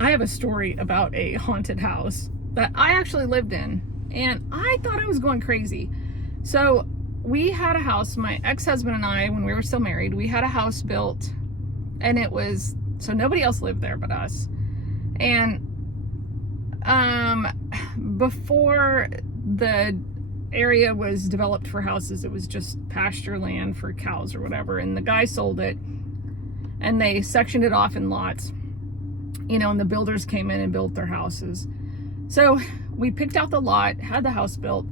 I have a story about a haunted house that I actually lived in, and I thought I was going crazy. So we had a house, my ex-husband and I, when we were still married, we had a house built, and it was, so nobody else lived there but us. And before the area was developed for houses, it was just pasture land for cows or whatever, and the guy sold it, and they sectioned it off in lots, and the builders came in and built their houses. So we picked out the lot, had the house built.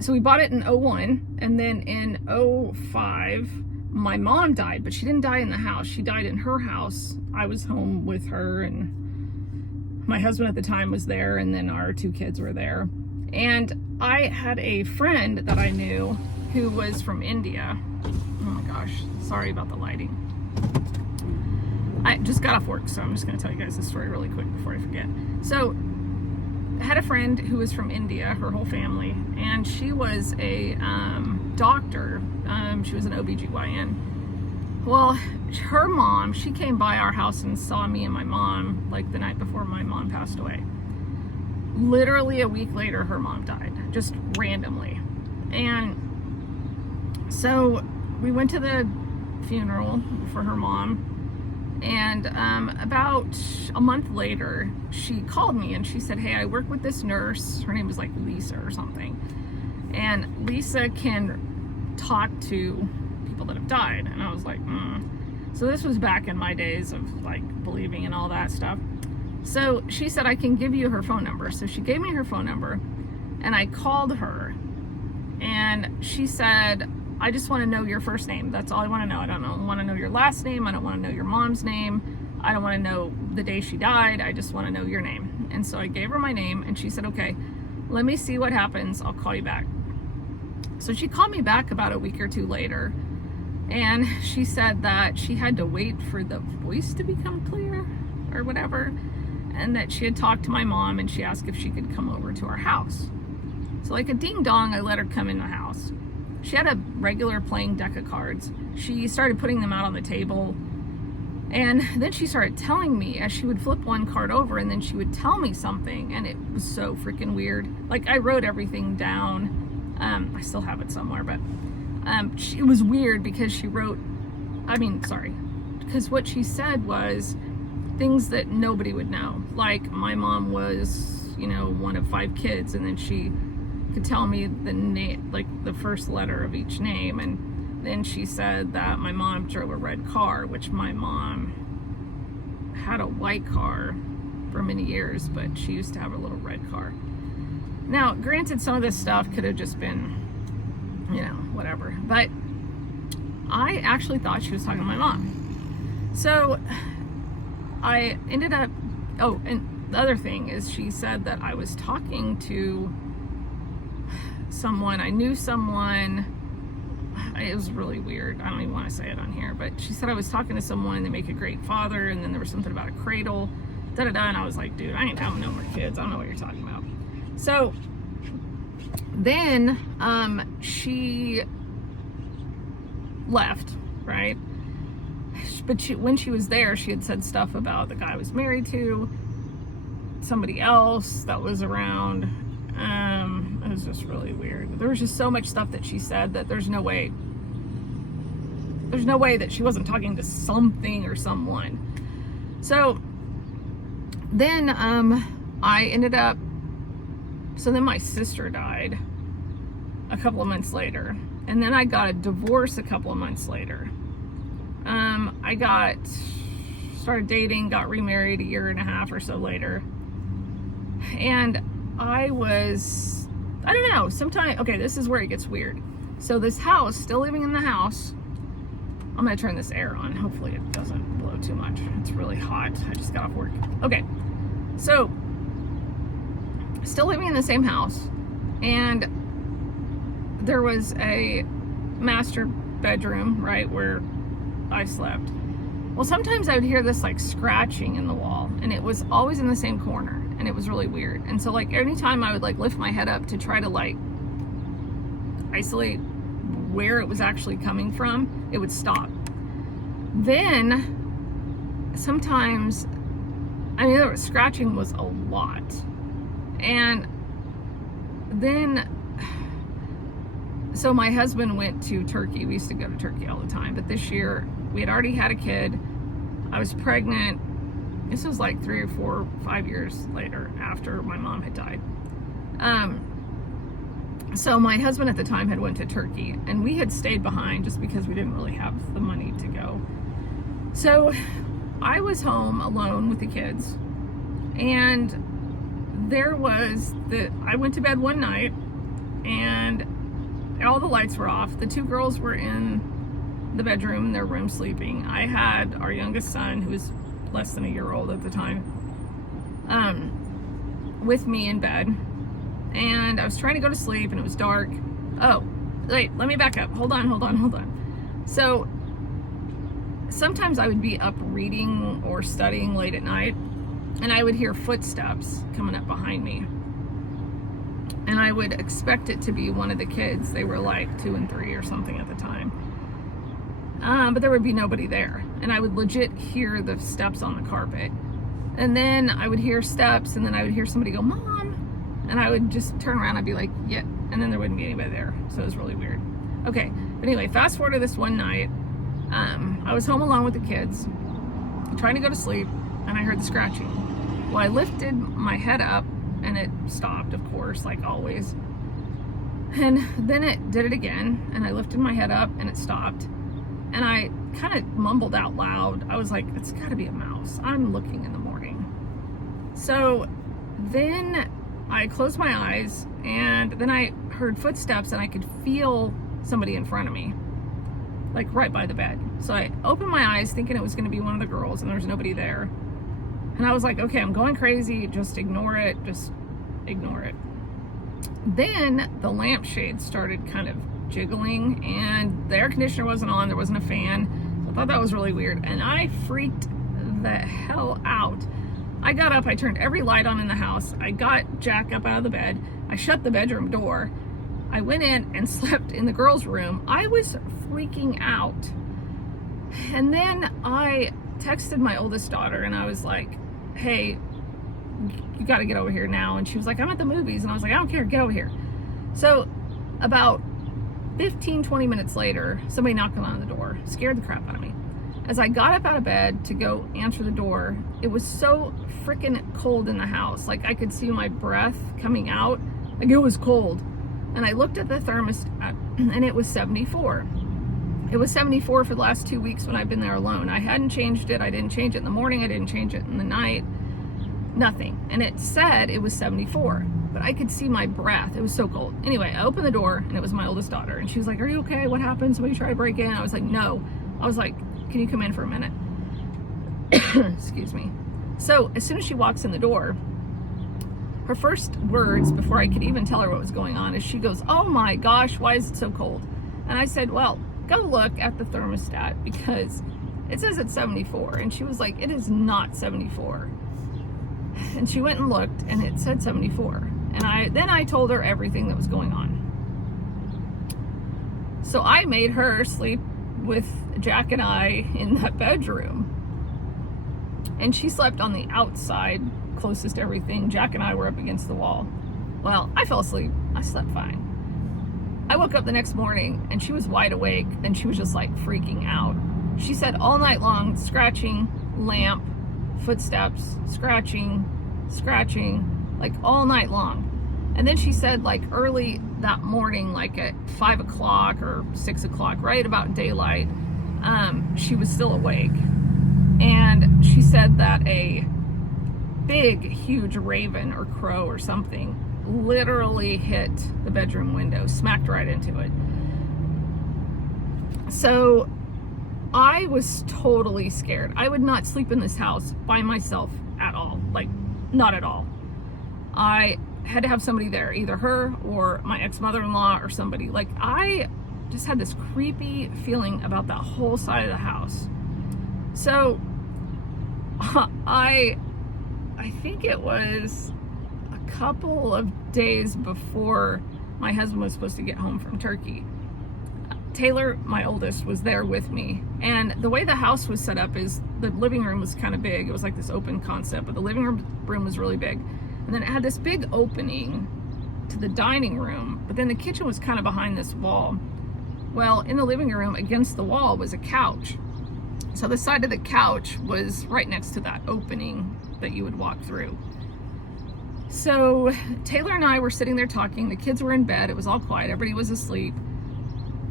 So we bought it in 01, and then in 05, my mom died, but she didn't die in the house. She died in her house. I was home with her, and my husband at the time was there, and then our 2 kids were there. And I had a friend that I knew who was from India. Oh my gosh, sorry about the lighting. I just got off work, so I'm just going to tell you guys this story really quick before I forget. So I had a friend who was from India, her whole family, and she was a doctor. She was an OBGYN. Well, her mom, she came by our house and saw me and my mom like the night before my mom passed away. Literally a week later, her mom died, just randomly. And so we went to the funeral for her mom. And about a month later, she called me and she said, hey, I work with this nurse. Her name was like Lisa or something. And Lisa can talk to people that have died. And I was like, So this was back in my days of like believing in all that stuff. So she said, I can give you her phone number. So she gave me her phone number, and I called her, and she said, I just want to know your first name. That's all I want to know. I don't want to know your last name. I don't want to know your mom's name. I don't want to know the day she died. I just want to know your name. And so I gave her my name, and she said, okay, let me see what happens. I'll call you back. So she called me back about a week or 2 later, and she said that she had to wait for the voice to become clear or whatever, and that she had talked to my mom, and she asked if she could come over to our house. So like a ding dong, I let her come in the house. She had a regular playing deck of cards. She started putting them out on the table, and then she started telling me as she would flip one card over, and then she would tell me something, and it was so freaking weird. Like, I wrote everything down. I still have it somewhere, but it was weird because she wrote, because what she said was things that nobody would know. Like, my mom was, one of 5 kids, and then she could tell me the name, like the first letter of each name. And then she said that my mom drove a red car, which my mom had a white car for many years, but she used to have a little red car. Now, granted, some of this stuff could have just been, whatever, but I actually thought she was talking to my mom. So I ended up, and the other thing is, she said that I was talking to someone, I knew someone. It was really weird. I don't even want to say it on here, but she said I was talking to someone, they make a great father, and then there was something about a cradle, and I was like, dude, I ain't having no more kids. I don't know what you're talking about. So then she left, right? But when she was there, she had said stuff about the guy I was married to, somebody else that was around. It was just really weird. There was just so much stuff that she said that there's no way that she wasn't talking to something or someone. So then I ended up, so then my sister died a couple of months later, and then I got a divorce a couple of months later. I started dating, got remarried a year and a half or so later, and I don't know, sometimes, okay, this is where it gets weird. So this house, still living in the house, I'm gonna turn this air on, hopefully it doesn't blow too much. It's really hot, I just got off work. Okay, so still living in the same house, and there was a master bedroom right where I slept. Well, sometimes I would hear this like scratching in the wall, and it was always in the same corner, and it was really weird. And so like anytime I would like lift my head up to try to like isolate where it was actually coming from, it would stop. Then sometimes I mean, there was, scratching was a lot. And then, so my husband went to Turkey. We used to go to Turkey all the time, but this year we had already had a kid. I was pregnant. This was like 3 or 4 or 5 years later after my mom had died. So my husband at the time had went to Turkey, and we had stayed behind just because we didn't really have the money to go. So I was home alone with the kids, and I went to bed one night and all the lights were off. The 2 girls were in the bedroom in their room sleeping. I had our youngest son, who was less than a year old at the time, with me in bed, and I was trying to go to sleep and it was dark. Oh, wait, let me back up. Hold on. So sometimes I would be up reading or studying late at night, and I would hear footsteps coming up behind me. And I would expect it to be one of the kids. They were like 2 and 3 or something at the time. But there would be nobody there. And I would legit hear the steps on the carpet. And then I would hear steps, and then I would hear somebody go, "Mom." And I would just turn around, I'd be like, "Yeah." And then there wouldn't be anybody there. So it was really weird. Okay, but anyway, fast forward to this one night. I was home alone with the kids, trying to go to sleep, and I heard the scratching. Well, I lifted my head up, and it stopped, of course, like always. And then it did it again, and I lifted my head up, and it stopped. And I kind of mumbled out loud. I was like, "It's got to be a mouse. I'm looking in the morning." So then I closed my eyes, and then I heard footsteps, and I could feel somebody in front of me, like right by the bed. So I opened my eyes thinking it was going to be one of the girls, and there's nobody there. And I was like, okay, I'm going crazy. Just ignore it. Then the lampshade started kind of jiggling, and the air conditioner wasn't on. There wasn't a fan. So I thought that was really weird, and I freaked the hell out. I got up, I turned every light on in the house. I got Jack up out of the bed. I shut the bedroom door. I went in and slept in the girls' room. I was freaking out. And then I texted my oldest daughter, and I was like, "Hey, you got to get over here now." And she was like, "I'm at the movies." And I was like, "I don't care, get over here." So about 15-20 minutes later, somebody knocked on the door. Scared the crap out of me. As I got up out of bed to go answer the door, it was so freaking cold in the house. Like, I could see my breath coming out. Like, it was cold. And I looked at the thermostat, and it was 74. It was 74 for the last 2 weeks when I've been there alone. I hadn't changed it. I didn't change it in the morning. I didn't change it in the night. Nothing. And it said it was 74. But I could see my breath. It was so cold. Anyway, I opened the door, and it was my oldest daughter. And she was like, "Are you okay? What happened? Somebody tried to break in?" I was like, "No." I was like, "Can you come in for a minute?" Excuse me. So as soon as she walks in the door, her first words, before I could even tell her what was going on, is she goes, "Oh my gosh, why is it so cold?" And I said, "Well, go look at the thermostat because it says it's 74. And she was like, "It is not 74. And she went and looked, and it said 74. And then I told her everything that was going on. So I made her sleep with Jack and I in that bedroom. And she slept on the outside, closest to everything. Jack and I were up against the wall. Well, I fell asleep. I slept fine. I woke up the next morning, and she was wide awake, and she was just like freaking out. She said all night long, scratching, lamp, footsteps, scratching, like all night long. And then she said like early that morning, like at 5 o'clock or 6 o'clock, right about daylight, she was still awake. And she said that a big, huge raven or crow or something literally hit the bedroom window, smacked right into it. So I was totally scared. I would not sleep in this house by myself at all. Like, not at all. I had to have somebody there, either her or my ex-mother-in-law or somebody. Like, I just had this creepy feeling about that whole side of the house. So I think it was a couple of days before my husband was supposed to get home from Turkey. Taylor, my oldest, was there with me. And the way the house was set up is the living room was kind of big. It was like this open concept, but the living room was really big. And then it had this big opening to the dining room, but then the kitchen was kind of behind this wall. Well, in the living room against the wall was a couch. So the side of the couch was right next to that opening that you would walk through. So Taylor and I were sitting there talking. The kids were in bed. It was all quiet. Everybody was asleep.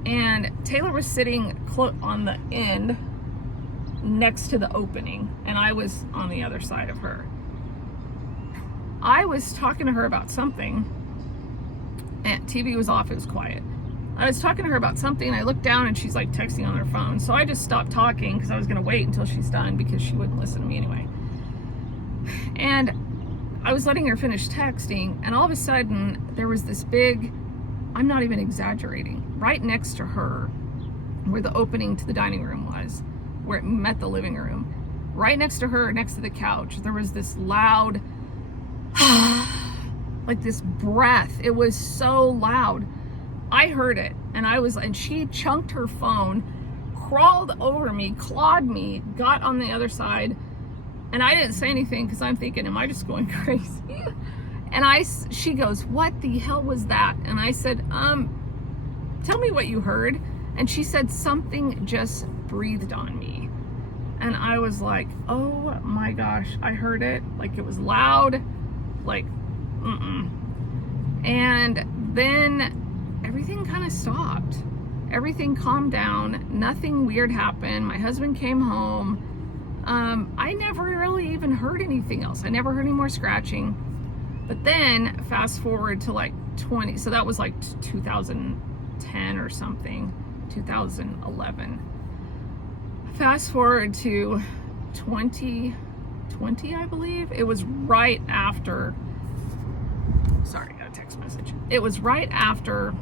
And Taylor was sitting on the end next to the opening, and I was on the other side of her. I was talking to her about something, and TV was off. It was quiet. I was talking to her about something, and I looked down, and she's like texting on her phone. So I just stopped talking because I was going to wait until she's done because she wouldn't listen to me anyway. And I was letting her finish texting, and all of a sudden there was this big, I'm not even exaggerating, right next to her where the opening to the dining room was, where it met the living room, right next to her, next to the couch, there was this loud like this breath. It was so loud. I heard it, and she chunked her phone, crawled over me, clawed me, got on the other side, and I didn't say anything because I'm thinking, am I just going crazy? And she goes, what the hell was that? And I said, tell me what you heard. And she said, something just breathed on me. And I was like, oh my gosh, I heard it. Like, it was loud, like, And then everything kind of stopped. Everything calmed down. Nothing weird happened. My husband came home. I never really even heard anything else. I never heard any more scratching. But then fast forward to like 20, so that was like 2010 or something, 2011. Fast forward to 2020, I believe. It was right after, sorry, I got a text message. It was right after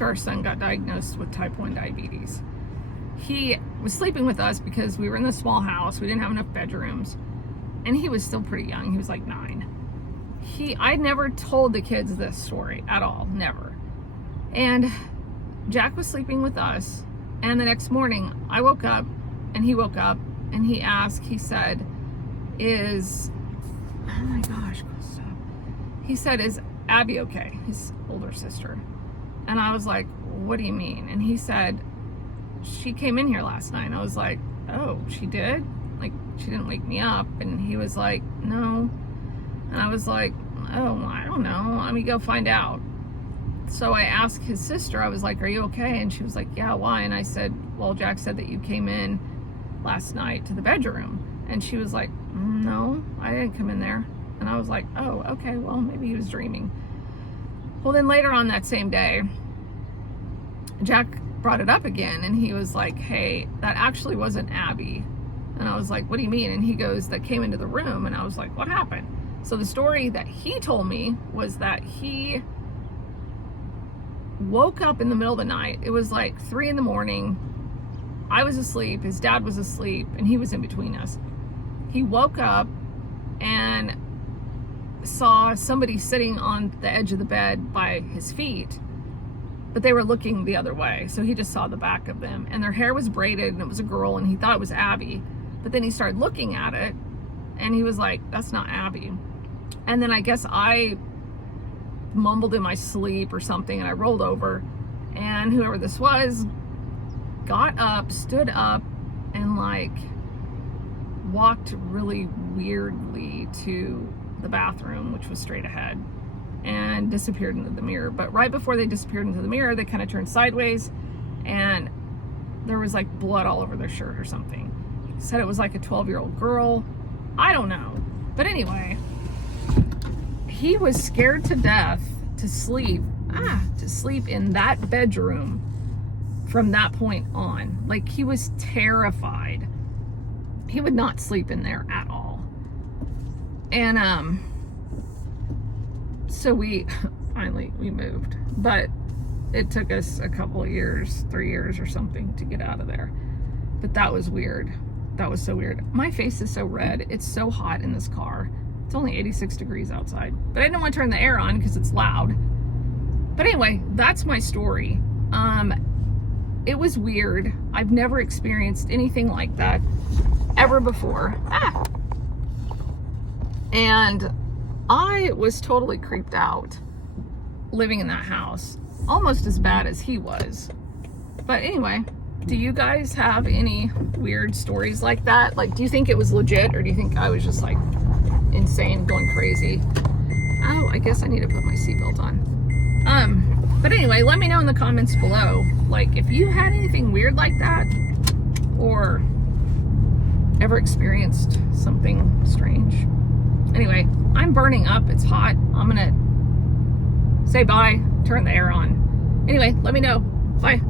our son got diagnosed with type 1 diabetes. He was sleeping with us because we were in the small house. We didn't have enough bedrooms. And he was still pretty young. He was like 9. I never told the kids this story at all. Never. And Jack was sleeping with us. And the next morning, I woke up and he woke up and he asked, he said, oh my gosh, stop. He said, is Abby okay? His older sister. And I was like, what do you mean? And he said, she came in here last night. And I was like, oh, she did? Like, she didn't wake me up. And he was like, no. And I was like, oh, I don't know. Let me go find out. So I asked his sister, I was like, are you okay? And she was like, yeah, why? And I said, well, Jack said that you came in last night to the bedroom. And she was like, no, I didn't come in there. And I was like, oh, okay, well, maybe he was dreaming. Well, then later on that same day, Jack brought it up again, and he was like, hey, that actually wasn't Abby. And I was like, what do you mean? And he goes, that came into the room. And I was like, what happened? So the story that he told me was that he woke up in the middle of the night. It was like 3 a.m. I was asleep, his dad was asleep, and he was in between us. He woke up and saw somebody sitting on the edge of the bed by his feet, but they were looking the other way. So he just saw the back of them, and their hair was braided, and it was a girl, and he thought it was Abby. But then he started looking at it, and he was like, that's not Abby. And then I guess I mumbled in my sleep or something, and I rolled over, and whoever this was got up, stood up, and like walked really weirdly to the bathroom, which was straight ahead, and disappeared into the mirror. But right before they disappeared into the mirror, they kind of turned sideways, and there was like blood all over their shirt or something. He said it was like a 12-year-old girl. I don't know. But anyway, he was scared to death to sleep in that bedroom from that point on. Like, he was terrified. He would not sleep in there at all. And so we finally moved, but it took us a couple of years, 3 years or something, to get out of there. But that was weird. That was so weird. My face is so red. It's so hot in this car. It's only 86 degrees outside, but I didn't want to turn the air on because it's loud. But anyway, that's my story. It was weird. I've never experienced anything like that ever before. And I was totally creeped out living in that house, almost as bad as he was. But anyway, do you guys have any weird stories like that? Like, do you think it was legit, or do you think I was just like insane, going crazy? Oh, I guess I need to put my seatbelt on. But anyway, let me know in the comments below, like, if you had anything weird like that, or ever experienced something strange. Anyway, I'm burning up. It's hot. I'm gonna say bye, turn the air on. Anyway, let me know. Bye.